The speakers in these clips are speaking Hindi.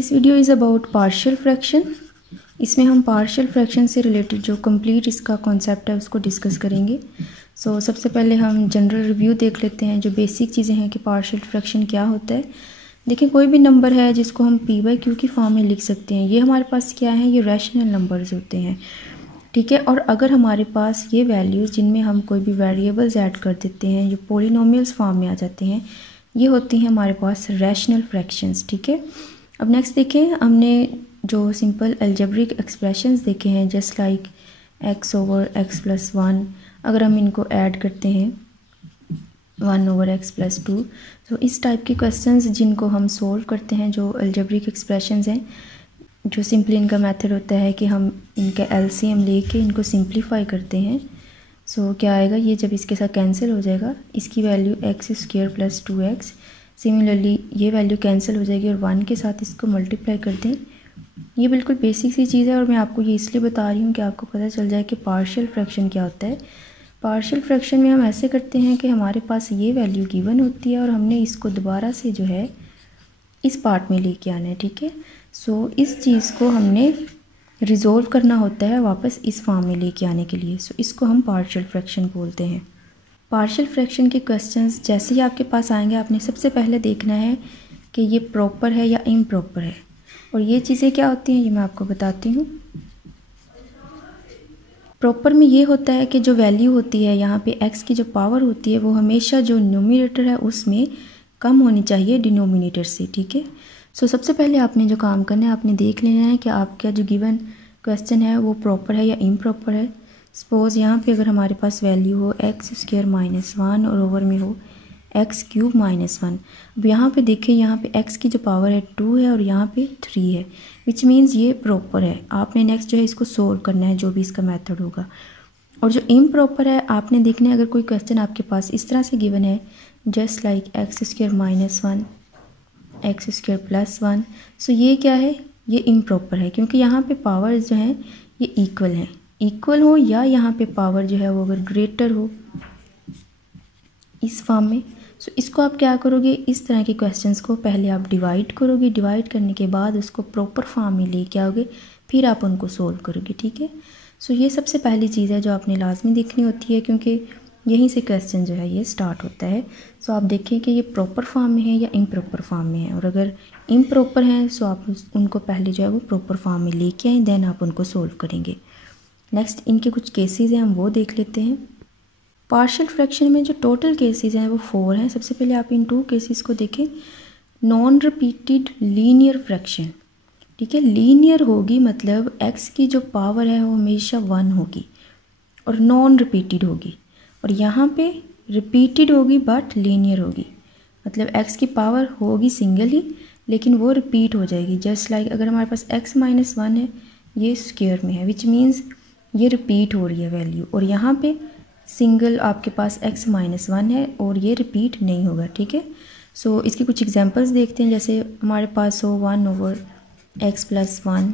This video is about partial fraction. इसमें हम पार्शियल फ्रैक्शन से रिलेटेड जो कंप्लीट इसका कॉन्सेप्ट है उसको डिस्कस करेंगे। सबसे पहले हम जनरल रिव्यू देख लेते हैं, जो बेसिक चीज़ें हैं कि पार्शियल फ्रैक्शन क्या होता है। देखिए, कोई भी नंबर है जिसको हम पी बाई क्यू की फॉर्म में लिख सकते हैं। ये हमारे पास क्या है, ये रैशनल नंबर्स होते हैं, ठीक है। और अगर हमारे पास ये वैल्यूज़ जिनमें हम कोई भी वेरिएबल्स ऐड कर देते हैं, जो पोलिनोमियल्स फॉर्म में आ जाते हैं, ये होती हैं हमारे पास रैशनल फ्रैक्शंस, ठीक है। अब नेक्स्ट देखें, हमने जो सिंपल अलजेब्रिक एक्सप्रेशंस देखे हैं, just like x over x plus 1, अगर हम इनको ऐड करते हैं 1 ओवर x प्लस 2, तो इस टाइप के क्वेश्चंस जिनको हम सोल्व करते हैं, जो अलजेब्रिक एक्सप्रेशंस हैं, जो सिंपली इनका मेथड होता है कि हम इनका एलसीएम लेके इनको सिंप्लीफाई करते हैं। क्या आएगा, ये जब इसके साथ कैंसिल हो जाएगा, इसकी value x square plus 2x, similarly ये वैल्यू कैंसिल हो जाएगी और 1 के साथ इसको मल्टीप्लाई कर दें। ये बिल्कुल बेसिक सी चीज़ है और मैं आपको ये इसलिए बता रही हूँ कि आपको पता चल जाए कि पार्शियल फ्रैक्शन क्या होता है। पार्शियल फ्रैक्शन में हम ऐसे करते हैं कि हमारे पास ये वैल्यू गिवन होती है और हमने इसको दोबारा से जो है इस पार्ट में लेके आना है, ठीक है। इस चीज़ को हमने रिजोल्व करना होता है वापस इस फॉर्म में लेके आने के लिए। इसको हम पार्शियल फ्रैक्शन बोलते हैं। पार्शियल फ्रैक्शन के क्वेश्चंस जैसे ही आपके पास आएंगे, आपने सबसे पहले देखना है कि ये प्रॉपर है या इम्प्रॉपर है। और ये चीज़ें क्या होती हैं, ये मैं आपको बताती हूँ। प्रॉपर में ये होता है कि जो वैल्यू होती है यहाँ पे x की जो पावर होती है, वो हमेशा जो न्यूमरेटर है उसमें कम होनी चाहिए डिनोमिनेटर से, ठीक है। सबसे पहले आपने जो काम करना है, आपने देख लेना है कि आपका जो गिवन क्वेश्चन है वो प्रॉपर है या इम्प्रॉपर है। सपोज़ यहाँ पे अगर हमारे पास वैल्यू हो एक्स स्क्वायर माइनस 1 और ओवर में हो एक्स क्यूब माइनस 1। अब यहाँ पे देखें, यहाँ पे x की जो पावर है 2 है और यहाँ पे 3 है, विच मीन्स ये प्रॉपर है। आपने नेक्स्ट जो है इसको सोल्व करना है, जो भी इसका मेथड होगा। और जो इम्प्रॉपर है, आपने देखना है अगर कोई क्वेश्चन आपके पास इस तरह से गिवन है, just like x square minus 1 x square plus 1, ये क्या है, ये इम्प्रॉपर है, क्योंकि यहाँ पे पावर जो है ये इक्वल है, इक्वल हो या यहाँ पे पावर जो है वो अगर ग्रेटर हो इस फॉर्म में। इसको आप क्या करोगे, इस तरह के क्वेश्चंस को पहले आप डिवाइड करोगे, डिवाइड करने के बाद उसको प्रॉपर फॉर्म में लेके आओगे, फिर आप उनको सोल्व करोगे, ठीक है। ये सबसे पहली चीज़ है जो आपने लाजमी देखनी होती है, क्योंकि यहीं से क्वेश्चन जो है ये स्टार्ट होता है। आप देखें कि ये प्रॉपर फॉर्म में है या इम्प्रॉपर फॉर्म में है, और अगर इम्प्रॉपर है आप उनको पहले जो है वो प्रॉपर फॉर्म में लेके आएँ, देन आप उनको सोल्व करेंगे। नेक्स्ट इनके कुछ केसेस हैं, हम वो देख लेते हैं। पार्शियल फ्रैक्शन में जो टोटल केसेस हैं वो 4 हैं। सबसे पहले आप इन 2 केसेस को देखें। नॉन रिपीटेड लीनियर फ्रैक्शन, ठीक है। लीनियर होगी मतलब x की जो पावर है वो हमेशा 1 होगी और नॉन रिपीटेड होगी, और यहाँ पे रिपीटेड होगी बट लीनियर होगी, मतलब x की पावर होगी सिंगल ही लेकिन वो रिपीट हो जाएगी। जस्ट लाइक अगर हमारे पास x माइनस 1 है, ये स्क्वायर में है, विच मीन्स ये रिपीट हो रही है वैल्यू, और यहाँ पे सिंगल आपके पास x माइनस 1 है और ये रिपीट नहीं होगा, ठीक है। इसकी कुछ एग्जांपल्स देखते हैं। जैसे हमारे पास हो 1 over x plus 1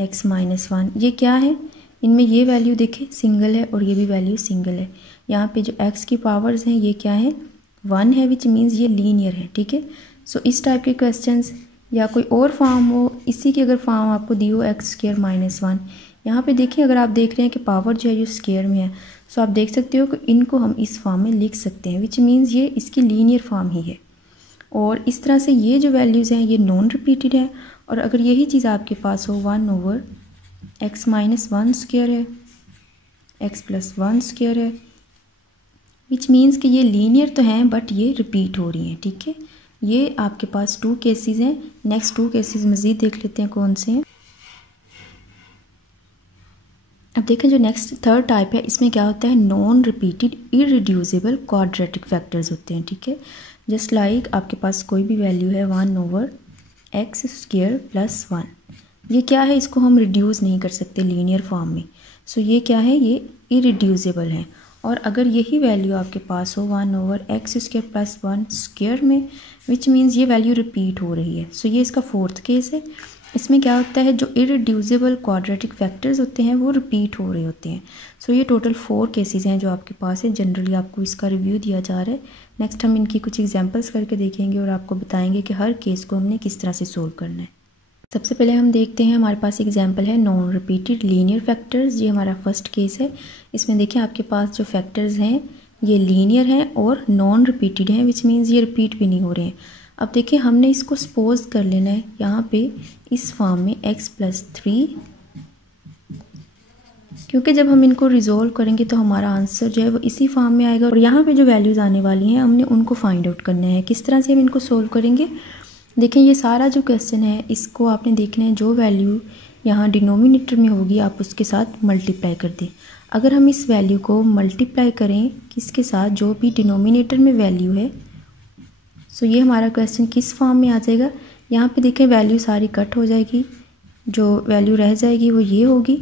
x minus 1, ये क्या है, इनमें ये वैल्यू देखें सिंगल है और ये भी वैल्यू सिंगल है। यहाँ पे जो x की पावर्स हैं ये क्या है, 1 है, विच मीन्स ये लीनियर है, ठीक है। इस टाइप के क्वेश्चंस या कोई और फॉर्म हो, इसी की अगर फॉर्म आपको दी हो एक्स स्क्वायर माइनस 1, यहाँ पे देखिए अगर आप देख रहे हैं कि पावर जो है जो स्क्वायर में है, आप देख सकते हो कि इनको हम इस फॉर्म में लिख सकते हैं, विच मीन्स ये इसकी लीनियर फॉर्म ही है। और इस तरह से ये जो वैल्यूज़ हैं ये नॉन रिपीटेड है। और अगर यही चीज़ आपके पास हो 1 ओवर एक्स माइनस 1 स्क्वायर है, एक्स प्लस 1 स्क्वायर है, विच मीन्स कि ये लीनियर तो हैं बट ये रिपीट हो रही हैं, ठीक है। ये आपके पास 2 केसेस हैं। नेक्स्ट 2 केसेस मज़ीद देख लेते हैं कौन से हैं। अब देखें जो नेक्स्ट थर्ड टाइप है, इसमें क्या होता है, non repeated irreducible quadratic factors होते हैं, ठीक है। जस्ट लाइक आपके पास कोई भी वैल्यू है 1 ओवर एक्स स्क्वायर प्लस 1, ये क्या है, इसको हम रिड्यूस नहीं कर सकते लीनियर फॉर्म में। ये क्या है, ये इररिड्यूसिबल है। और अगर यही वैल्यू आपके पास हो 1 over x square plus 1 square में, विच मीन्स ये वैल्यू रिपीट हो रही है। ये इसका फोर्थ केस है। इसमें क्या होता है, जो इररिड्यूसिबल क्वाड्रेटिक फैक्टर्स होते हैं वो रिपीट हो रहे होते हैं। ये टोटल 4 केसेस हैं जो आपके पास है। जनरली आपको इसका रिव्यू दिया जा रहा है। नेक्स्ट हम इनकी कुछ एग्जांपल्स करके देखेंगे और आपको बताएंगे कि हर केस को हमने किस तरह से सोल्व करना है। सबसे पहले हम देखते हैं, हमारे पास एग्जांपल है नॉन रिपीटेड लीनियर फैक्टर्स। ये हमारा फर्स्ट केस है। इसमें देखिए आपके पास जो फैक्टर्स हैं ये लीनियर हैं और नॉन रिपीटेड हैं, विच मीन्स ये रिपीट भी नहीं हो रहे हैं। अब देखिए हमने इसको सपोज कर लेना है यहाँ पे इस फॉर्म में x+3, क्योंकि जब हम इनको रिजोल्व करेंगे तो हमारा आंसर जो है वो इसी फॉर्म में आएगा। और यहाँ पे जो वैल्यूज़ आने वाली हैं हमने उनको फाइंड आउट करना है। किस तरह से हम इनको सोल्व करेंगे, देखिए ये सारा जो क्वेश्चन है इसको आपने देखना है, जो वैल्यू यहाँ डिनोमिनेटर में होगी आप उसके साथ मल्टीप्लाई कर दें। अगर हम इस वैल्यू को मल्टीप्लाई करें किसके साथ, जो भी डिनोमिनेटर में वैल्यू है, सो ये हमारा क्वेश्चन किस फॉर्म में आ जाएगा। यहाँ पे देखें वैल्यू सारी कट हो जाएगी, जो वैल्यू रह जाएगी वो ये होगी।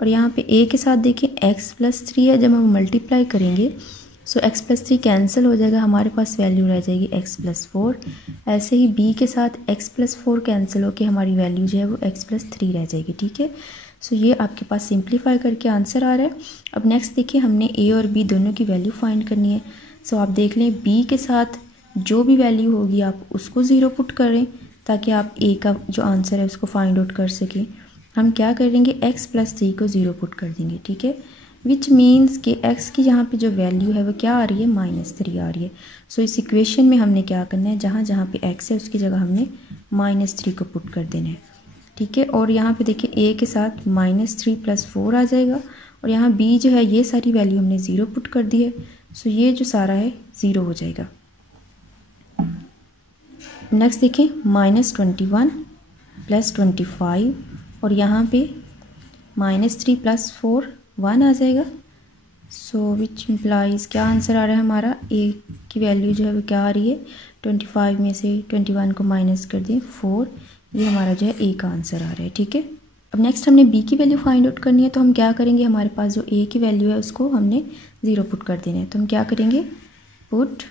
और यहाँ पे a के साथ देखें x+3 है, जब हम मल्टीप्लाई करेंगे सो x+3 कैंसिल हो जाएगा, हमारे पास वैल्यू रह जाएगी x+4। ऐसे ही b के साथ x+4 कैंसिल होकर हमारी वैल्यू जो है वो x+3 रह जाएगी। ठीक है, सो ये आपके पास सिंप्लीफाई करके आंसर आ रहा है। अब नेक्स्ट देखिए हमने a और b दोनों की वैल्यू फाइंड करनी है। सो आप देख लें b के साथ जो भी वैल्यू होगी आप उसको 0 पुट करें ताकि आप a का जो आंसर है उसको फाइंड आउट कर सकें। हम क्या करेंगे, x+3 को 0 पुट कर देंगे। ठीक है, विच मीन्स कि x की यहाँ पे जो वैल्यू है वो क्या आ रही है, -3 आ रही है। सो इस इक्वेशन में हमने क्या करना है, जहाँ जहाँ पे x है उसकी जगह हमने -3 को पुट कर देना है। ठीक है, और यहाँ पे देखिए a के साथ -3 + 4 आ जाएगा और यहाँ b जो है ये सारी वैल्यू हमने 0 पुट कर दी है। सो ये जो सारा है 0 हो जाएगा। नेक्स्ट देखें -21 + 25 और यहाँ पे -3 + 4 1 आ जाएगा। सो विच इम्प्लाइज क्या आंसर आ रहा है हमारा, a की वैल्यू जो है वो क्या आ रही है, 25 में से 21 को माइनस कर दें 4, ये हमारा जो है a का आंसर आ रहा है। ठीक है, अब नेक्स्ट हमने b की वैल्यू फाइंड आउट करनी है। तो हम क्या करेंगे, हमारे पास जो a की वैल्यू है उसको हमने 0 पुट कर देना है। तो हम क्या करेंगे, पुट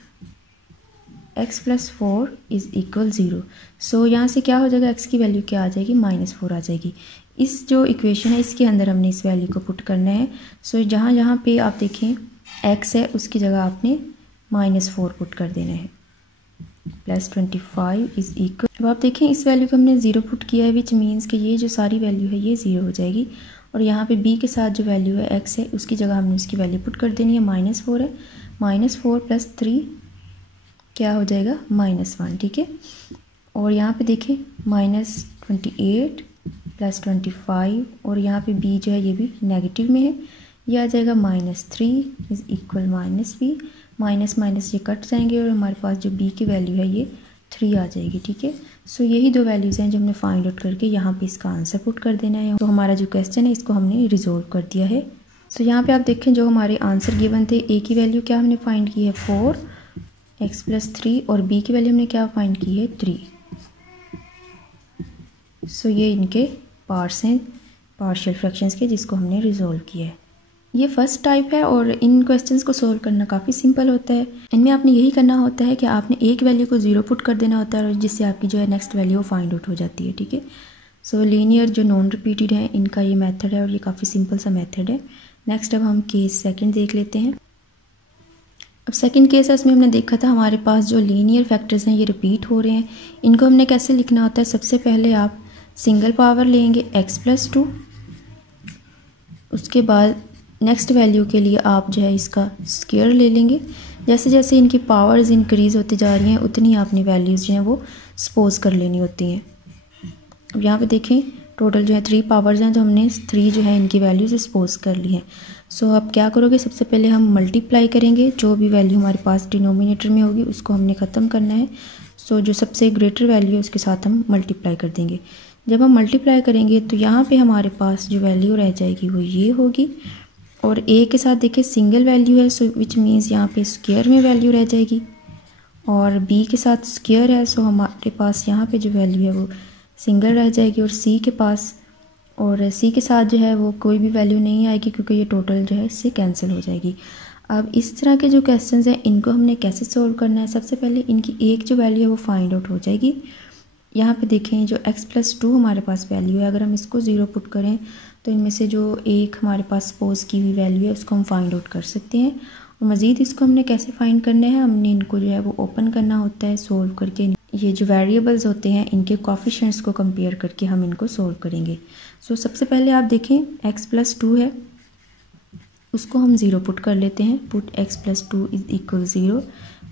x+4 = 0। सो यहाँ से क्या हो जाएगा, x की वैल्यू क्या आ जाएगी, -4 आ जाएगी। इस जो इक्वेशन है इसके अंदर हमने इस वैल्यू को पुट करना है। सो जहाँ जहाँ पे आप देखें x है उसकी जगह आपने -4 पुट कर देना है। +25 = अब आप देखें इस वैल्यू को हमने 0 पुट किया है, विच मीन्स कि ये जो सारी वैल्यू है ये 0 हो जाएगी। और यहाँ पे b के साथ जो वैल्यू है x है उसकी जगह हमने उसकी वैल्यू पुट कर देनी है, -4 है, -4 + 3 क्या हो जाएगा, -1। ठीक है, और यहाँ पे देखें -28 + 25 और यहाँ पे b जो है ये भी नेगेटिव में है, ये आ जाएगा -3 = -b, माइनस माइनस ये कट जाएंगे और हमारे पास जो b की वैल्यू है ये 3 आ जाएगी। ठीक है, सो यही दो वैल्यूज़ हैं जो हमने फाइंड आउट करके यहाँ पे इसका आंसर पुट कर देना है। तो हमारा जो क्वेश्चन है इसको हमने रिजोल्व कर दिया है। सो यहाँ पे आप देखें जो हमारे आंसर गिवन थे, a की वैल्यू क्या हमने फाइंड की है 4, x+3 और b की वैल्यू हमने क्या फाइंड की है 3। सो ये इनके पार्ट्स हैं पार्शियल फ्रैक्शंस के, जिसको हमने रिजोल्व किया है। ये फर्स्ट टाइप है और इन क्वेश्चंस को सोल्व करना काफ़ी सिंपल होता है। इनमें आपने यही करना होता है कि आपने एक वैल्यू को 0 पुट कर देना होता है और जिससे आपकी जो है नेक्स्ट वैल्यू फाइंड आउट हो जाती है। ठीक है, सो लीनियर जो नॉन रिपीटेड है इनका ये मेथड है और ये काफ़ी सिंपल सा मेथड है। नेक्स्ट अब हम केस सेकंड देख लेते हैं। अब सेकंड केस है, इसमें हमने देखा था हमारे पास जो लीनियर फैक्टर्स हैं ये रिपीट हो रहे हैं। इनको हमने कैसे लिखना होता है, सबसे पहले आप सिंगल पावर लेंगे x+2, उसके बाद नेक्स्ट वैल्यू के लिए आप जो है इसका स्क्वायर ले लेंगे। जैसे जैसे इनकी पावर्स इंक्रीज़ होती जा रही हैं उतनी आपने वैल्यूज़ जो हैं वो सपोज कर लेनी होती हैं। अब यहाँ पे देखें टोटल जो है 3 पावर्स हैं, तो हमने 3 जो है इनकी वैल्यूज़ सपोज कर ली हैं। सो अब क्या करोगे, सबसे पहले हम मल्टीप्लाई करेंगे, जो भी वैल्यू हमारे पास डिनोमिनेटर में होगी उसको हमने ख़त्म करना है। सो जो सबसे ग्रेटर वैल्यू है उसके साथ हम मल्टीप्लाई कर देंगे। जब हम मल्टीप्लाई करेंगे तो यहाँ पे हमारे पास जो वैल्यू रह जाएगी वो ये होगी और a के साथ देखिए सिंगल वैल्यू है, सो विच मीन्स यहाँ पे स्क्वायर में वैल्यू रह जाएगी, और b के साथ स्क्वायर है, सो हमारे पास यहाँ पे जो वैल्यू है वो सिंगल रह जाएगी, और c के साथ जो है वो कोई भी वैल्यू नहीं आएगी क्योंकि ये टोटल जो है इससे कैंसिल हो जाएगी। अब इस तरह के जो क्वेश्चंस हैं इनको हमने कैसे सोल्व करना है, सबसे पहले इनकी एक जो वैल्यू है वो फाइंड आउट हो जाएगी। यहाँ पे देखें जो x+2 हमारे पास वैल्यू है, अगर हम इसको 0 पुट करें तो इनमें से जो एक हमारे पास सपोज की हुई वैल्यू है उसको हम फाइंड आउट कर सकते हैं। और मज़ीद इसको हमने कैसे फाइंड करना है, हमने इनको जो है वो ओपन करना होता है सोल्व करके। ये जो वेरिएबल्स होते हैं इनके कोफिशिएंट्स को कंपेयर करके हम इनको सोल्व करेंगे। सो सबसे पहले आप देखें x+2 है, उसको हम 0 पुट कर लेते हैं। Put x+2 is equal 0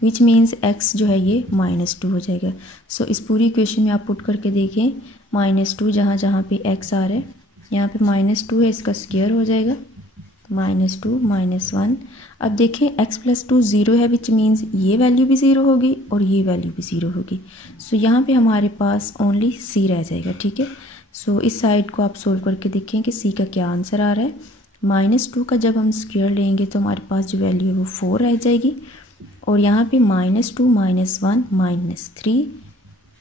which means x जो है ये -2 हो जाएगा। सो इस पूरी इक्वेशन में आप पुट करके देखें, -2 जहाँ जहाँ पे x आ रहा है यहाँ पे -2 है, इसका स्क्वायर हो जाएगा -2 -1। अब देखें x+2 0 है विच मीन्स ये वैल्यू भी 0 होगी और ये वैल्यू भी 0 होगी। सो यहाँ पे हमारे पास ओनली c रह जाएगा, ठीक है। सो इस साइड को आप सोल्व करके देखें कि c का क्या आंसर आ रहा है। -2 का जब हम स्क्वायर लेंगे तो हमारे पास जो वैल्यू है वो 4 रह जाएगी और यहाँ पे -2 -1 -3।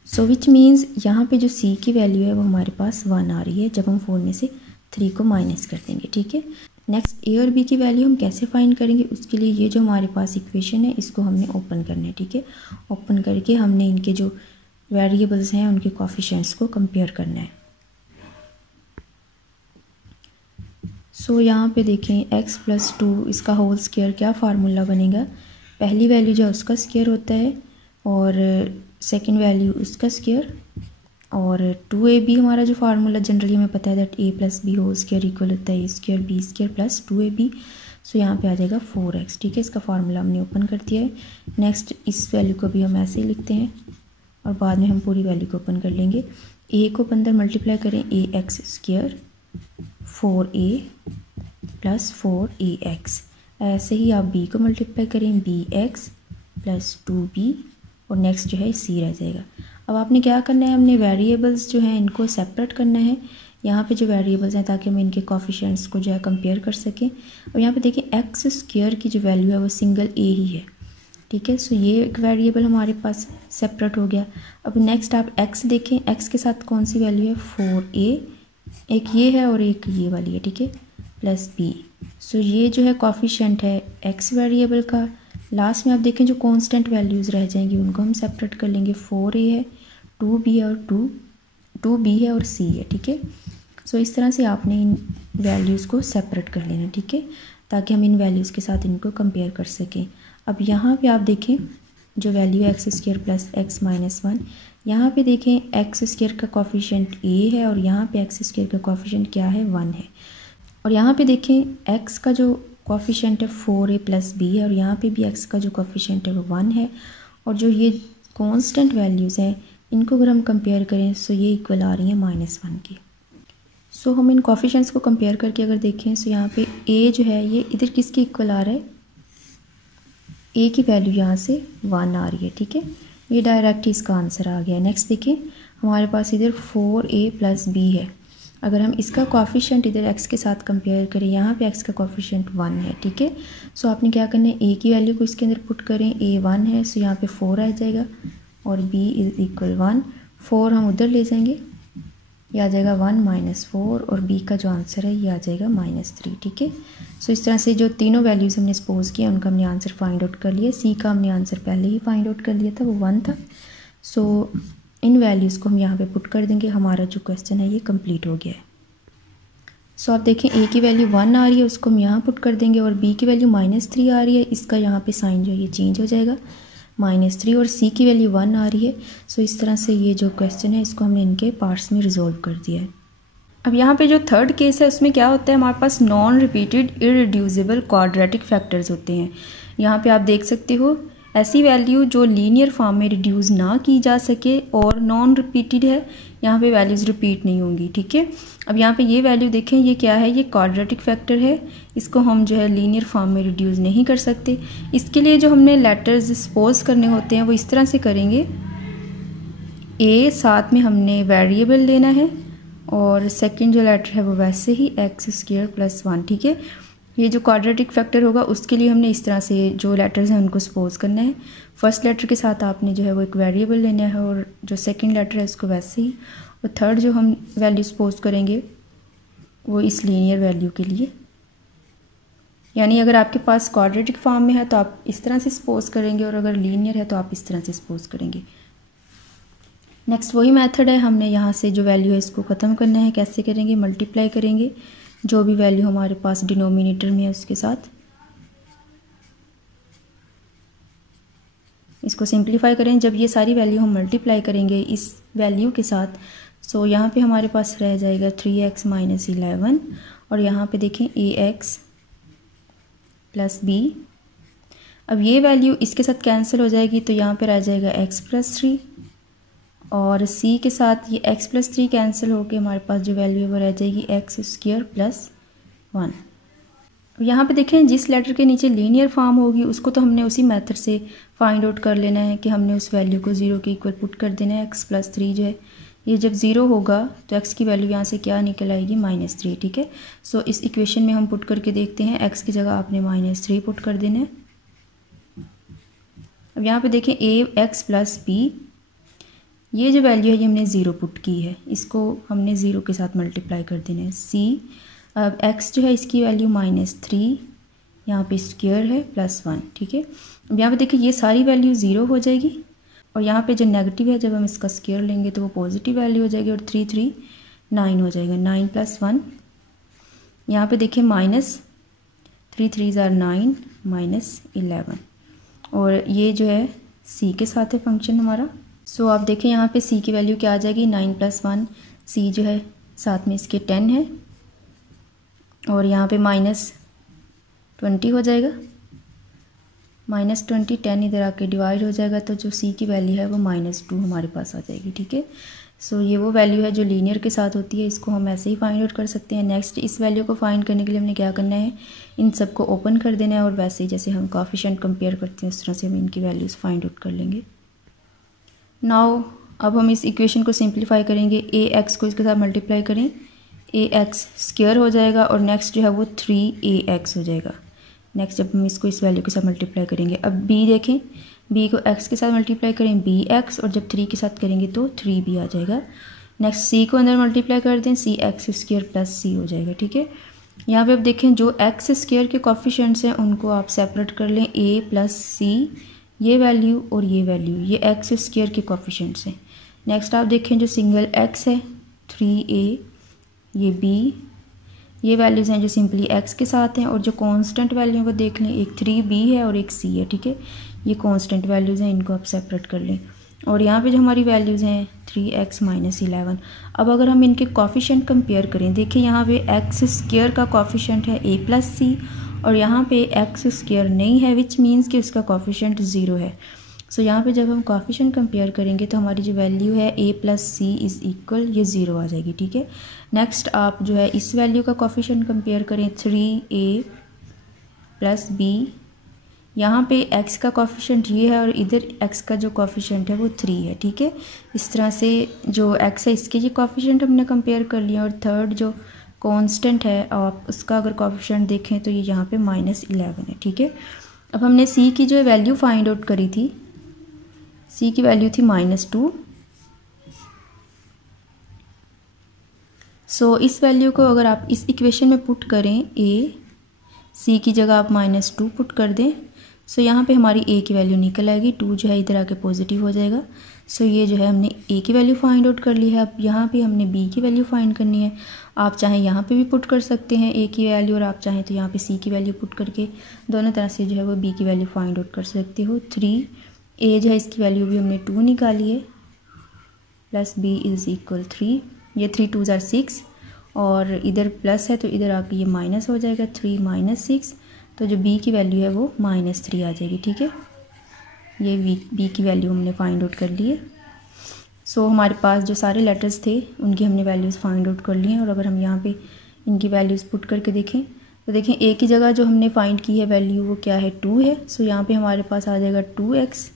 सो विच मीन्स यहाँ पे जो c की वैल्यू है वो हमारे पास 1 आ रही है जब हम 4 में से 3 को माइनस कर देंगे, ठीक है। नेक्स्ट a और b की वैल्यू हम कैसे फाइंड करेंगे, उसके लिए ये जो हमारे पास इक्वेशन है इसको हमने ओपन करना है, ठीक है। ओपन करके हमने इनके जो वेरिएबल्स हैं उनके कोफिशिएंट्स को कंपेयर करना है। सो यहाँ पे देखें x+2 इसका होल स्क्वायर क्या फार्मूला बनेगा, पहली वैल्यू जो उसका स्क्वायर होता है और सेकंड वैल्यू उसका स्क्वायर और 2ab हमारा जो फार्मूला जनरली हमें पता है that a+b whole square equal होता है a² b² प्लस 2ab। सो यहाँ पे आ जाएगा 4x, ठीक है। इसका फार्मूला हमने ओपन कर दिया है। नेक्स्ट इस वैल्यू को भी हम ऐसे ही लिखते हैं और बाद में हम पूरी वैल्यू को ओपन कर लेंगे। a को 15 मल्टीप्लाई करें ax² 4a प्लस 4ax। ऐसे ही आप b को मल्टीप्लाई करें bx प्लस 2b और नेक्स्ट जो है c रह जाएगा। अब आपने क्या करना है, हमने वेरिएबल्स जो हैं इनको सेपरेट करना है यहाँ पे जो वेरिएबल्स हैं ताकि हम इनके कोफिशिएंट्स को जो है कंपेयर कर सकें। और यहाँ पे देखिए x² की जो वैल्यू है वो सिंगल a ही है, ठीक है। सो ये एक वेरिएबल हमारे पास सेपरेट हो गया। अब नेक्स्ट आप x देखें, x के साथ कौन सी वैल्यू है 4a, एक ये है और एक ये वाली है, ठीक है, प्लस b। सो ये जो है कोफिशिएंट है x वेरिएबल का। लास्ट में आप देखें जो कांस्टेंट वैल्यूज़ रह जाएंगी उनको हम सेपरेट कर लेंगे। 4a है, 2b है और 2b है और c है, ठीक है। सो इस तरह से आपने इन वैल्यूज़ को सेपरेट कर लेना, ठीक है, ताकि हम इन वैल्यूज़ के साथ इनको कंपेयर कर सकें। अब यहाँ पे आप देखें जो वैल्यू है x² प्लस x -1, यहाँ पे देखें x² का कोफिशिएंट a है और यहाँ पे x² का कोफिशिएंट क्या है 1 है। और यहाँ पे देखें x का जो कोफिशिएंट है 4a प्लस b है और यहाँ पे भी x का जो कोफिशिएंट है वो 1 है। और जो ये कांस्टेंट वैल्यूज़ हैं इनको अगर हम कंपेयर करें सो ये इक्वल आ रही है -1 की। सो हम इन कोफिशिएंट्स को कंपेयर करके अगर देखें सो यहाँ पे a जो है ये इधर किसके इक्वल आ रहा है, a की वैल्यू यहाँ से 1 आ रही है, ठीक है। ये डायरेक्ट इसका आंसर आ गया। नेक्स्ट देखें हमारे पास इधर 4a प्लस b है। अगर हम इसका कोफिशिएंट इधर x के साथ कंपेयर करें, यहाँ पे x का कोफिशिएंट 1 है, ठीक है। सो आपने क्या करना है, a की वैल्यू को इसके अंदर पुट करें, a 1 है सो यहाँ पे 4 आ जाएगा और b इज इक्वल 1। 4 हम उधर ले जाएंगे, ये आ जाएगा 1 -4 और b का जो आंसर है ये आ जाएगा -3, ठीक है। सो इस तरह से जो तीनों वैल्यूज़ हमने सपोज किया उनका हमने आंसर फाइंड आउट कर लिया। c का हमने आंसर पहले ही फाइंड आउट कर लिया था, वो 1 था। सो इन वैल्यूज़ को हम यहाँ पे पुट कर देंगे, हमारा जो क्वेश्चन है ये कंप्लीट हो गया है। सो आप देखें a की वैल्यू 1 आ रही है, उसको हम यहाँ पुट कर देंगे और b की वैल्यू -3 आ रही है, इसका यहाँ पे साइन जो है ये चेंज हो जाएगा -3 और c की वैल्यू 1 आ रही है। सो इस तरह से ये जो क्वेश्चन है इसको हमने इनके पार्ट्स में रिजॉल्व कर दिया है। अब यहाँ पे जो थर्ड केस है उसमें क्या होता है, हमारे पास non repeated irreducible quadratic factors होते हैं। यहाँ पे आप देख सकते हो ऐसी वैल्यू जो लीनियर फॉर्म में रिड्यूस ना की जा सके और नॉन रिपीटेड है, यहाँ पे वैल्यूज़ रिपीट नहीं होंगी, ठीक है। अब यहाँ पे ये वैल्यू देखें, ये क्या है, ये क्वाड्रेटिक फैक्टर है, इसको हम जो है लीनियर फॉर्म में रिड्यूस नहीं कर सकते। इसके लिए जो हमने लेटर्स सपोज करने होते हैं वो इस तरह से करेंगे, a साथ में हमने वेरिएबल लेना है और सेकंड जो लेटर है वो वैसे ही x² प्लस 1, ठीक है। ये जो क्वाड्रेटिक फैक्टर होगा उसके लिए हमने इस तरह से जो लेटर्स हैं उनको सपोज करना है। फर्स्ट लेटर के साथ आपने जो है वो एक वेरिएबल लेना है और जो सेकंड लेटर है उसको वैसे ही, और थर्ड जो हम वैल्यू सपोज करेंगे वो इस लीनियर वैल्यू के लिए। यानी अगर आपके पास क्वाड्रेटिक फॉर्म में है तो आप इस तरह से सपोज करेंगे और अगर लीनियर है तो आप इस तरह से सपोज करेंगे। नेक्स्ट वही मेथड है, हमने यहाँ से जो वैल्यू है इसको ख़त्म करना है। कैसे करेंगे, मल्टीप्लाई करेंगे जो भी वैल्यू हमारे पास डिनोमिनेटर में है उसके साथ। इसको सिंप्लीफाई करें, जब ये सारी वैल्यू हम मल्टीप्लाई करेंगे इस वैल्यू के साथ, सो यहाँ पे हमारे पास रह जाएगा 3x माइनस 11 और यहाँ पे देखें ax प्लस b। अब ये वैल्यू इसके साथ कैंसिल हो जाएगी तो यहाँ पे रह जाएगा x प्लस 3 और c के साथ ये x प्लस 3 कैंसिल होकर हमारे पास जो वैल्यू है वो रह जाएगी x स्क्वायर प्लस 1। यहाँ पे देखें जिस लेटर के नीचे लीनियर फॉर्म होगी उसको तो हमने उसी मेथड से फाइंड आउट कर लेना है कि हमने उस वैल्यू को 0 के इक्वल पुट कर देना है। x प्लस 3 जो है ये जब 0 होगा तो x की वैल्यू यहाँ से क्या निकल आएगी -3, ठीक है। सो इस इक्वेशन में हम पुट करके देखते हैं, x की जगह आपने -3 पुट कर देना है। अब यहाँ पे देखें ax प्लस b, ये जो वैल्यू है ये हमने 0 पुट की है, इसको हमने 0 के साथ मल्टीप्लाई कर देना है। c अब x जो है इसकी वैल्यू -3, यहाँ पे स्क्वायर है प्लस 1, ठीक है। अब यहाँ पे देखिए ये सारी वैल्यू 0 हो जाएगी और यहाँ पे जो नेगेटिव है जब हम इसका स्क्वायर लेंगे तो वो पॉजिटिव वैल्यू हो जाएगी और 3 3 9 हो जाएगा, 9 प्लस 1। यहाँ पे देखिए -3 3 9 -11 और ये जो है c के साथ है फंक्शन हमारा। सो आप देखें यहाँ पे c की वैल्यू क्या आ जाएगी 9 प्लस 1, c जो है साथ में इसके 10 है और यहाँ पे -20 हो जाएगा, -20 10 इधर आके डिवाइड हो जाएगा तो जो c की वैल्यू है वो -2 हमारे पास आ जाएगी, ठीक है। सो ये वो वैल्यू है जो लीनियर के साथ होती है, इसको हम ऐसे ही फाइंड आउट कर सकते हैं। नेक्स्ट इस वैल्यू को फाइंड करने के लिए हमने क्या करना है, इन सब को ओपन कर देना है और वैसे ही जैसे हम कोएफिशिएंट कंपेयर करते हैं उस तरह से हम इनकी वैल्यूज़ फाइंड आउट कर लेंगे। नाउ अब हम इस इक्वेशन को सिंप्लीफाई करेंगे, ax को इसके साथ मल्टीप्लाई करें, ax स्क्वायर हो जाएगा और नेक्स्ट जो है वो 3ax हो जाएगा। नेक्स्ट जब हम इसको इस वैल्यू के साथ मल्टीप्लाई करेंगे, अब b देखें, b को x के साथ मल्टीप्लाई करें bx और जब 3 के साथ करेंगे तो 3b आ जाएगा। नेक्स्ट c को अंदर मल्टीप्लाई कर दें, cx स्क्वायर प्लस c हो जाएगा, ठीक है। यहाँ पे अब देखें जो x स्क्वायर के कोएफिशिएंट्स हैं उनको आप सेपरेट कर लें, a प्लस c ये वैल्यू और ये वैल्यू, ये x स्क्वायर के कोएफिशिएंट्स हैं। नेक्स्ट आप देखें जो सिंगल x है 3a, ये b, ये वैल्यूज़ हैं जो सिंपली x के साथ हैं और जो कांस्टेंट वैल्यू है वो देख लें, एक 3b है और एक c है, ठीक है। ये कांस्टेंट वैल्यूज़ हैं, इनको आप सेपरेट कर लें और यहाँ पे जो हमारी वैल्यूज़ हैं 3x माइनस 11। अब अगर हम इनके कोएफिशिएंट कंपेयर करें, देखिए यहाँ पे x स्क्वायर का कोएफिशिएंट है a प्लस c और यहाँ पे x स्क्वायर नहीं है, विच मीन्स कि उसका कोएफिशिएंट 0 है। सो यहाँ पे जब हम कोएफिशिएंट कंपेयर करेंगे तो हमारी जो वैल्यू है a plus c is equal ये 0 आ जाएगी, ठीक है। नेक्स्ट आप जो है इस वैल्यू का कोएफिशिएंट कंपेयर करें 3a प्लस b, यहाँ पे x का कोएफिशिएंट ये है और इधर x का जो कोएफिशिएंट है वो 3 है, ठीक है। इस तरह से जो x है इसके ये कोएफिशिएंट हमने कंपेयर कर लिया और थर्ड जो कांस्टेंट है आप उसका अगर कोएफिशिएंट देखें तो ये यहाँ पे -11 है, ठीक है। अब हमने c की जो वैल्यू फाइंड आउट करी थी, c की वैल्यू थी -2। सो इस वैल्यू को अगर आप इस इक्वेशन में पुट करें, c की जगह आप -2 पुट कर दें, सो यहाँ पे हमारी a की वैल्यू निकल आएगी, 2 जो है इधर आके पॉजिटिव हो जाएगा। सो ये जो है हमने a की वैल्यू फाइंड आउट कर ली है। अब यहाँ पे हमने b की वैल्यू फाइंड करनी है। आप चाहें यहाँ पे भी पुट कर सकते हैं a की वैल्यू और आप चाहें तो यहाँ पे c की वैल्यू पुट करके दोनों तरह से जो है वो b की वैल्यू फाइंड आउट कर सकते हो। 3a जो है इसकी वैल्यू भी हमने 2 निकाली है प्लस b इज़ इक्वल 3, ये 3 2 ज़ार 6 और इधर प्लस है तो इधर आके ये माइनस हो जाएगा, 3 माइनस 6, तो जो b की वैल्यू है वो -3 आ जाएगी, ठीक है। ये b की वैल्यू हमने फाइंड आउट कर ली है। सो हमारे पास जो सारे लेटर्स थे उनकी हमने वैल्यूज़ फाइंड आउट कर ली हैं और अगर हम यहाँ पे इनकी वैल्यूज़ पुट करके देखें तो देखें a की जगह जो हमने फाइंड की है वैल्यू वो क्या है 2 है। सो यहाँ पे हमारे पास आ जाएगा 2x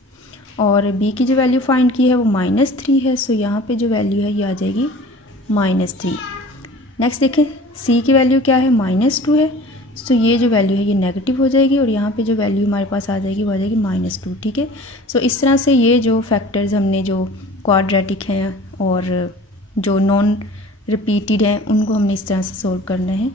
और b की जो वैल्यू फाइंड की है वो -3 है। सो यहाँ पे जो वैल्यू है ये आ जाएगी -3। नेक्स्ट देखें c की वैल्यू क्या है -2 है। सो ये जो वैल्यू है ये नेगेटिव हो जाएगी और यहाँ पे जो वैल्यू हमारे पास आ जाएगी वो आ जाएगी -2, ठीक है। सो इस तरह से ये जो फैक्टर्स हमने जो क्वाड्रेटिक हैं और जो नॉन रिपीटेड हैं उनको हमने इस तरह से सोल्व करना है।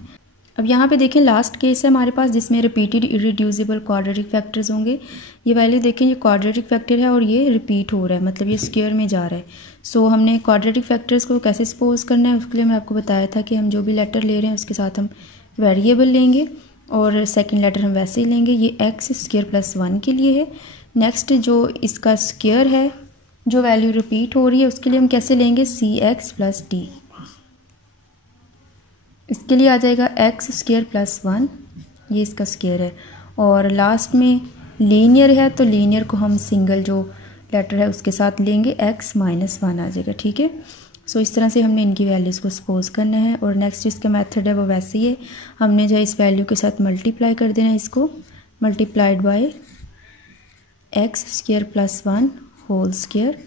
अब यहाँ पे देखें लास्ट केस है हमारे पास जिसमें रिपीटेड इरिड्यूसिबल क्वाड्रेटिक फैक्टर्स होंगे। ये वैल्यू देखें, ये क्वाड्रेटिक फैक्टर है और ये रिपीट हो रहा है, मतलब ये स्क्वायर में जा रहा है। सो हमने क्वाड्रेटिक फैक्टर्स को कैसे सपोज करना है उसके लिए मैं आपको बताया था कि हम जो भी लेटर ले रहे हैं उसके साथ हम वेरिएबल लेंगे और सेकंड लेटर हम वैसे ही लेंगे। ये x स्क्वायर प्लस 1 के लिए है। नेक्स्ट जो इसका स्क्वायर है, जो वैल्यू रिपीट हो रही है, उसके लिए हम कैसे लेंगे, सी एक्स प्लस डी। इसके लिए आ जाएगा एक्स स्क्वायर प्लस 1, ये इसका स्क्वायर है। और लास्ट में लीनियर है तो लीनियर को हम सिंगल जो लेटर है उसके साथ लेंगे, एक्स माइनस 1 आ जाएगा, ठीक है। सो इस तरह से हमने इनकी वैल्यूज़ को सपोज करना है। और नेक्स्ट इसका मेथड है वो वैसे ही है, हमने जो इस वैल्यू के साथ मल्टीप्लाई कर देना है, इसको multiplied by x square plus 1 whole square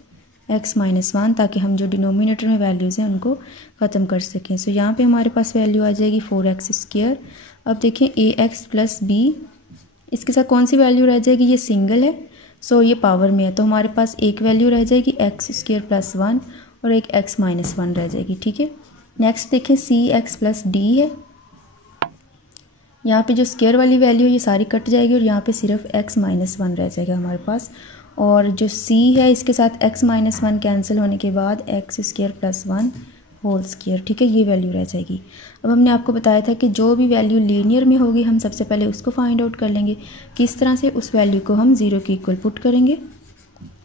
x minus 1, ताकि हम जो डिनोमिनेटर में वैल्यूज़ हैं उनको ख़त्म कर सकें। सो यहाँ पे हमारे पास वैल्यू आ जाएगी 4x स्क्वायर। अब देखें ax प्लस b, इसके साथ कौन सी वैल्यू रह जाएगी, ये सिंगल है, सो ये पावर में है, तो हमारे पास एक वैल्यू रह जाएगी एक्स स्क्वायर प्लस 1 और एक x माइनस 1 रह जाएगी, ठीक है। नेक्स्ट देखें cx प्लस d है, यहाँ पे जो स्क्वायर वाली वैल्यू है ये सारी कट जाएगी और यहाँ पे सिर्फ x माइनस 1 रह जाएगा हमारे पास। और जो c है इसके साथ x माइनस 1 कैंसिल होने के बाद x square plus 1 whole square, ठीक है, ये वैल्यू रह जाएगी। अब हमने आपको बताया था कि जो भी वैल्यू लीनियर में होगी हम सबसे पहले उसको फाइंड आउट कर लेंगे। किस तरह से, उस वैल्यू को हम 0 के इक्वल पुट करेंगे।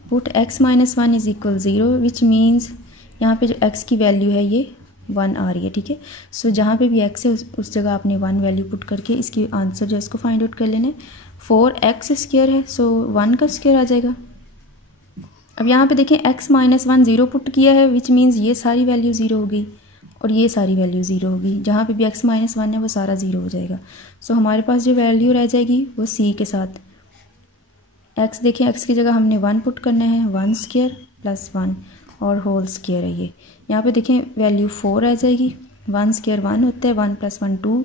Put x minus 1 is equal 0, which means यहाँ पे जो x की वैल्यू है ये 1 आ रही है, ठीक है। सो जहाँ पे भी x है उस जगह आपने 1 वैल्यू पुट करके इसकी आंसर जो है इसको फाइंड आउट कर लेना है। 4x स्क्वायर है, सो 1 का स्क्वायर आ जाएगा। अब यहाँ पे देखें x माइनस 1 0 पुट किया है, विच मीन्स ये सारी वैल्यू 0 होगी और ये सारी वैल्यू 0 होगी। जहाँ पे भी x माइनस 1 है वो सारा 0 हो जाएगा। सो हमारे पास जो वैल्यू रह जाएगी वो c के साथ x, देखें x की जगह हमने 1 पुट करना है, 1 स्क्वायर प्लस 1 और होल स्क्वायर है ये। यहाँ पे देखें वैल्यू 4 आ जाएगी, 1 स्क्वायर 1 होता है, 1 प्लस 1 2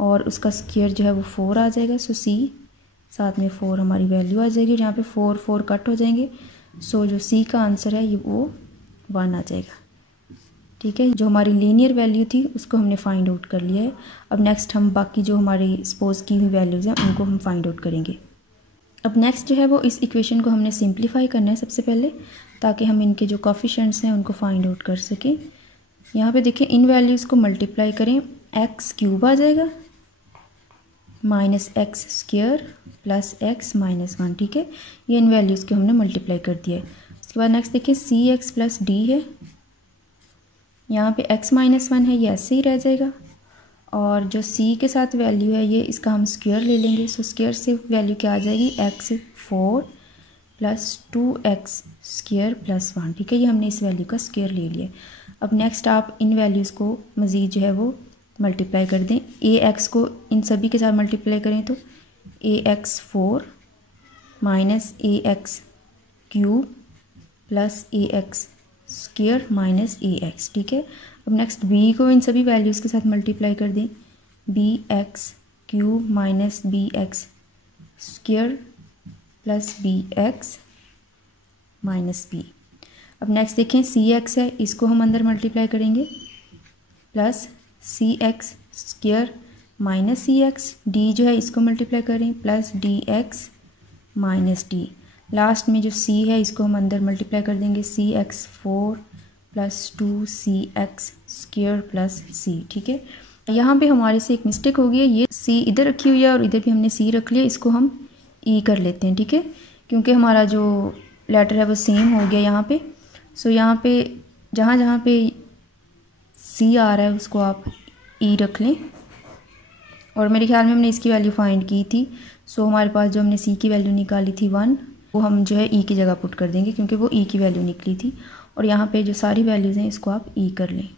और उसका स्क्वायर जो है वो 4 आ जाएगा। सो c साथ में 4 हमारी वैल्यू आ जाएगी और यहाँ पे 4 4 कट हो जाएंगे। सो जो c का आंसर है ये वो 1 आ जाएगा, ठीक है। जो हमारी लीनियर वैल्यू थी उसको हमने फाइंड आउट कर लिया है। अब नेक्स्ट हम बाकी जो हमारी सपोज की हुई वैल्यूज़ हैं उनको हम फाइंड आउट करेंगे। अब नेक्स्ट जो है वो इस इक्वेशन को हमने सिंप्लीफाई करना है सबसे पहले, ताकि हम इनके जो कोफिशिएंट्स हैं उनको फाइंड आउट कर सकें। यहाँ पे देखें इन वैल्यूज़ को मल्टीप्लाई करें, एक्स क्यूब आ जाएगा minus x square plus x minus 1, ठीक है। ये इन वैल्यूज़ को हमने मल्टीप्लाई कर दिया है। उसके बाद नेक्स्ट देखिए सी एक्स प्लस डी है, यहाँ पे x माइनस 1 है, ये ऐसे ही रह जाएगा। और जो c के साथ वैल्यू है ये इसका हम स्क्वायर ले लेंगे। सो स्क्वायर से वैल्यू क्या आ जाएगी, x 4 plus 2x square plus 1, ठीक है। ये हमने इस वैल्यू का स्क्वायर ले लिया। अब नेक्स्ट आप इन वैल्यूज़ को मज़ीद जो है वो मल्टीप्लाई कर दें। ax को इन सभी के साथ मल्टीप्लाई करें तो ax 4 minus ax cube plus ax square minus ax, ठीक है। अब नेक्स्ट b को इन सभी वैल्यूज़ के साथ मल्टीप्लाई कर दें, bx cube minus bx square plus bx minus b। अब नेक्स्ट देखें cx है, इसको हम अंदर मल्टीप्लाई करेंगे plus cx square minus cx, d जो है इसको मल्टीप्लाई करें plus dx minus d। Last में जो c है इसको हम अंदर मल्टीप्लाई कर देंगे, cx 4 plus 2cx square plus c, ठीक है। यहाँ पे हमारे से एक मिस्टेक हो गई है, ये c इधर रखी हुई है और इधर भी हमने c रख लिया, इसको हम e कर लेते हैं, ठीक है, क्योंकि हमारा जो लेटर है वो सेम हो गया यहाँ पे। सो यहाँ पे जहाँ जहाँ पे c आ रहा है उसको आप e रख लें। और मेरे ख्याल में हमने इसकी वैल्यू फाइंड की थी। सो हमारे पास जो हमने c की वैल्यू निकाली थी 1, वो हम जो है e की जगह पुट कर देंगे क्योंकि वो e की वैल्यू निकली थी। और यहाँ पे जो सारी वैल्यूज़ हैं इसको आप e कर लें।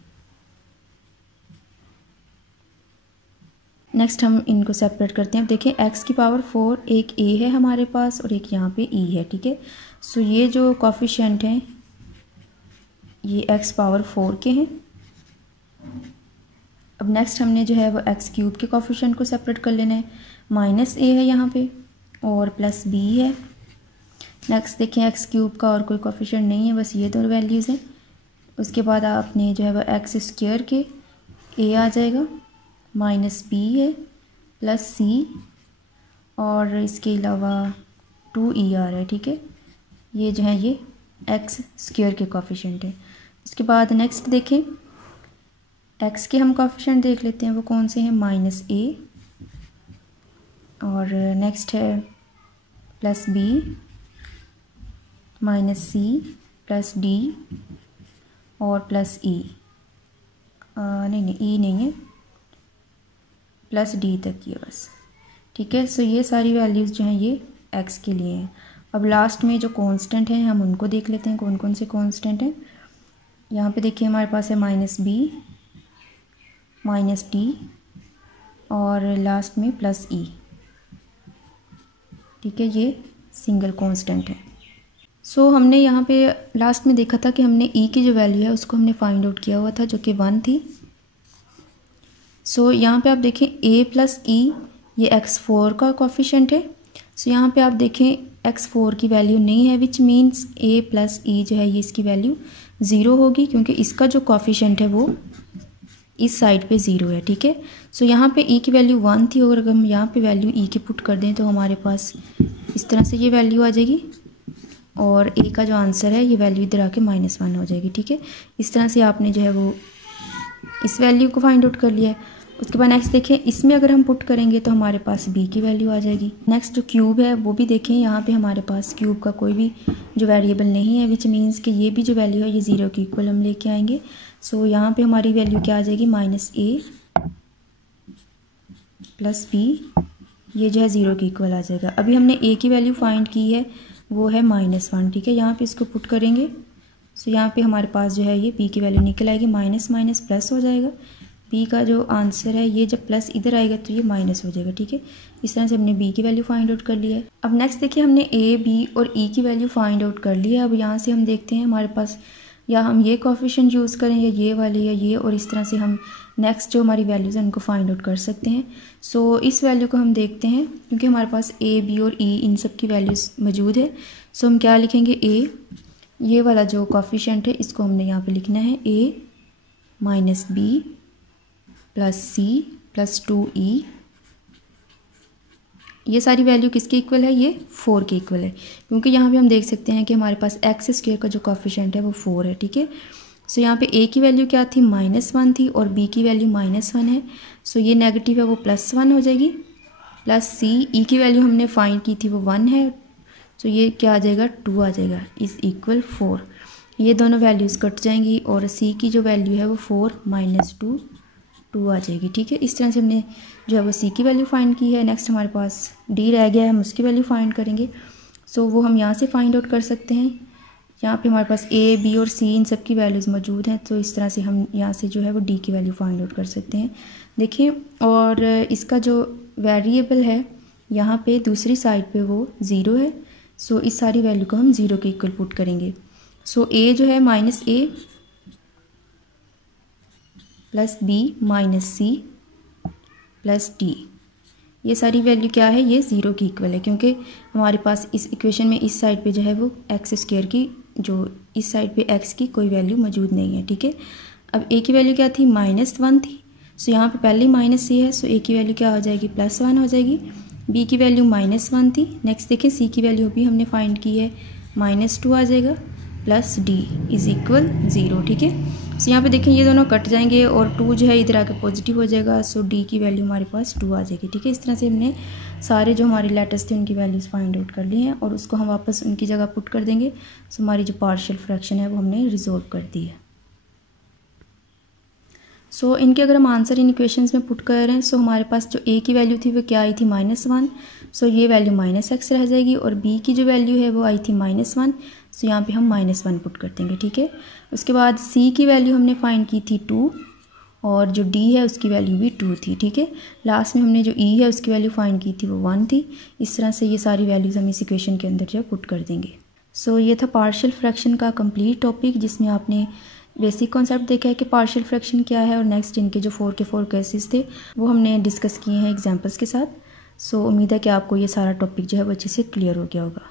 नेक्स्ट हम इनको सेपरेट करते हैं। अब देखिए x की पावर 4, एक a है हमारे पास और एक यहाँ पे e है, ठीक है। सो ये जो कोफिशिएंट हैं ये x पावर 4 के हैं। अब नेक्स्ट हमने जो है वो x क्यूब के कोफिशिएंट को सेपरेट कर लेना है, माइनस a है यहाँ पे और प्लस b है। नेक्स्ट देखिए x क्यूब का और कोई कोफिशिएंट नहीं है, बस ये दो वैल्यूज़ हैं। उसके बाद आपने जो है वो x स्क्वायर के a आ जाएगा, माइनस b है प्लस c और इसके अलावा 2e आ रहा है, ठीक है। ये जो है ये x स्क्वायर के कोफिशिएंट है। उसके बाद नेक्स्ट देखें x के हम कोफिशिएंट देख लेते हैं, वो कौन से हैं, माइनस a और नेक्स्ट है plus b minus c plus d और प्लस ई, नहीं ई नहीं है, प्लस डी तक की है बस, ठीक है। सो ये सारी वैल्यूज़ जो हैं ये एक्स के लिए हैं। अब लास्ट में जो कांस्टेंट हैं हम उनको देख लेते हैं, कौन कौन से कांस्टेंट हैं। यहाँ पे देखिए हमारे पास है माइनस बी, माइनस डी और लास्ट में प्लस ई, ठीक है, ये सिंगल कांस्टेंट है। सो हमने यहाँ पे लास्ट में देखा था कि हमने ई की जो वैल्यू है उसको हमने फाइंड आउट किया हुआ था जो कि 1 थी। सो यहाँ पे आप देखें a प्लस ई ये x4 का कोफिशिएंट है। सो यहाँ पे आप देखें x4 की वैल्यू नहीं है, विच मीन्स a प्लस ई जो है ये इसकी वैल्यू 0 होगी क्योंकि इसका जो कोफिशिएंट है वो इस साइड पे 0 है, ठीक है। सो यहाँ पे e की वैल्यू 1 थी और अगर हम यहाँ पे वैल्यू e की पुट कर दें तो हमारे पास इस तरह से ये वैल्यू आ जाएगी और a का जो आंसर है ये वैल्यू इधर आके -1 हो जाएगी, ठीक है। इस तरह से आपने जो है वो इस वैल्यू को फाइंड आउट कर लिया है। उसके बाद नेक्स्ट देखें, इसमें अगर हम पुट करेंगे तो हमारे पास b की वैल्यू आ जाएगी। नेक्स्ट जो क्यूब है वो भी देखें, यहाँ पे हमारे पास क्यूब का कोई भी जो वेरिएबल नहीं है, विच मीन्स कि ये भी जो वैल्यू है ये 0 के इक्वल हम लेके आएंगे। सो यहाँ पे हमारी वैल्यू क्या आ जाएगी, -a प्लस b, ये जो है 0 के इक्वल आ जाएगा। अभी हमने a की वैल्यू फाइंड की है वो है -1, ठीक है। यहाँ पे इसको पुट करेंगे सो यहाँ पे हमारे पास जो है ये b की वैल्यू निकल आएगी, माइनस माइनस प्लस हो जाएगा। b का जो आंसर है ये जब प्लस इधर आएगा तो ये माइनस हो जाएगा, ठीक है। इस तरह से हमने b की वैल्यू फाइंड आउट कर लिया है। अब नेक्स्ट देखिए हमने a b और e की वैल्यू फाइंड आउट कर ली है। अब यहाँ से हम देखते हैं हमारे पास या हम ये कोफिशिएंट यूज़ करें या ये वाले या ये, और इस तरह से हम नेक्स्ट जो हमारी वैल्यूज़ हैं उनको फाइंड आउट कर सकते हैं। सो इस वैल्यू को हम देखते हैं क्योंकि हमारे पास a b और e इन सब की वैल्यूज़ मौजूद है। सो हम क्या लिखेंगे, a ये वाला जो कोफिशिएंट है इसको हमने यहाँ पे लिखना है a minus b plus c plus 2e, ये सारी वैल्यू किसके इक्वल है, ये 4 के इक्वल है क्योंकि यहाँ पे हम देख सकते हैं कि हमारे पास एक्स स्क्वायर का जो कोफिशिएंट है वो 4 है, ठीक है। सो यहाँ पे a की वैल्यू क्या थी, -1 थी और b की वैल्यू -1 है। सो ये नेगेटिव है वो +1 हो जाएगी, प्लस c e की वैल्यू हमने फाइंड की थी वो 1 है। सो ये क्या आ जाएगा, 2 आ जाएगा, इज़ इक्वल 4। ये दोनों वैल्यूज़ कट जाएंगी और c की जो वैल्यू है वो 4 - 2 आ जाएगी, ठीक है। इस तरह से हमने जो है वो c की वैल्यू फाइंड की है। नेक्स्ट हमारे पास d रह गया है, हम उसकी वैल्यू फाइंड करेंगे। सो वो हम यहाँ से फाइंड आउट कर सकते हैं। यहाँ पे हमारे पास a b और c इन सब की वैल्यूज़ मौजूद हैं, तो इस तरह से हम यहाँ से जो है वो d की वैल्यू फाइंड आउट कर सकते हैं। देखिए, और इसका जो वेरिएबल है यहाँ पे दूसरी साइड पे वो 0 है। सो इस सारी वैल्यू को हम 0 के इक्वल पुट करेंगे। सो a जो है -a plus b minus c plus d, ये सारी वैल्यू क्या है, ये 0 की इक्वल है क्योंकि हमारे पास इस इक्वेशन में इस साइड पे जो है वो एक्स स्क्वायर की जो इस साइड पे x की कोई वैल्यू मौजूद नहीं है, ठीक है। अब a की वैल्यू क्या थी, -1 थी। सो यहाँ पे पहले माइनस c है, सो a की वैल्यू क्या हो जाएगी, +1 हो जाएगी। b की वैल्यू -1 थी। नेक्स्ट देखिए c की वैल्यू भी हमने फाइंड की है, -2 आ जाएगा प्लस d इज़ इक्वल 0, ठीक है। सो यहाँ पे देखें ये दोनों कट जाएंगे और 2 जो है इधर आके पॉजिटिव हो जाएगा। सो d की वैल्यू हमारे पास 2 आ जाएगी, ठीक है। इस तरह से हमने सारे जो हमारे लेटर्स थे उनकी वैल्यूज़ फाइंड आउट कर ली हैं और उसको हम वापस उनकी जगह पुट कर देंगे। सो हमारी जो पार्शियल फ्रैक्शन है वो हमने रिजोल्व कर दी है। सो इनके अगर हम आंसर इन इक्वेशंस में पुट कर रहे हैं, सो हमारे पास जो a की वैल्यू थी वो क्या आई थी, -1। सो ये वैल्यू -x रह जाएगी और b की जो वैल्यू है वो आई थी -1। सो यहाँ पे हम -1 पुट कर देंगे, ठीक है। उसके बाद c की वैल्यू हमने फाइंड की थी 2 और जो d है उसकी वैल्यू भी 2 थी, ठीक है। लास्ट में हमने जो e है उसकी वैल्यू फाइंड की थी वो 1 थी। इस तरह से ये सारी वैल्यूज़ हम इस इक्वेशन के अंदर जो है पुट कर देंगे। सो ये था पार्शियल फ्रैक्शन का कंप्लीट टॉपिक, जिसमें आपने बेसिक कॉन्सेप्ट देखा है कि पार्शियल फ्रैक्शन क्या है और नेक्स्ट इनके जो 4 के 4 केसेस थे वो हमने डिस्कस किए हैं एग्जांपल्स के साथ। सो उम्मीद है कि आपको ये सारा टॉपिक जो है वो अच्छे से क्लियर हो गया होगा।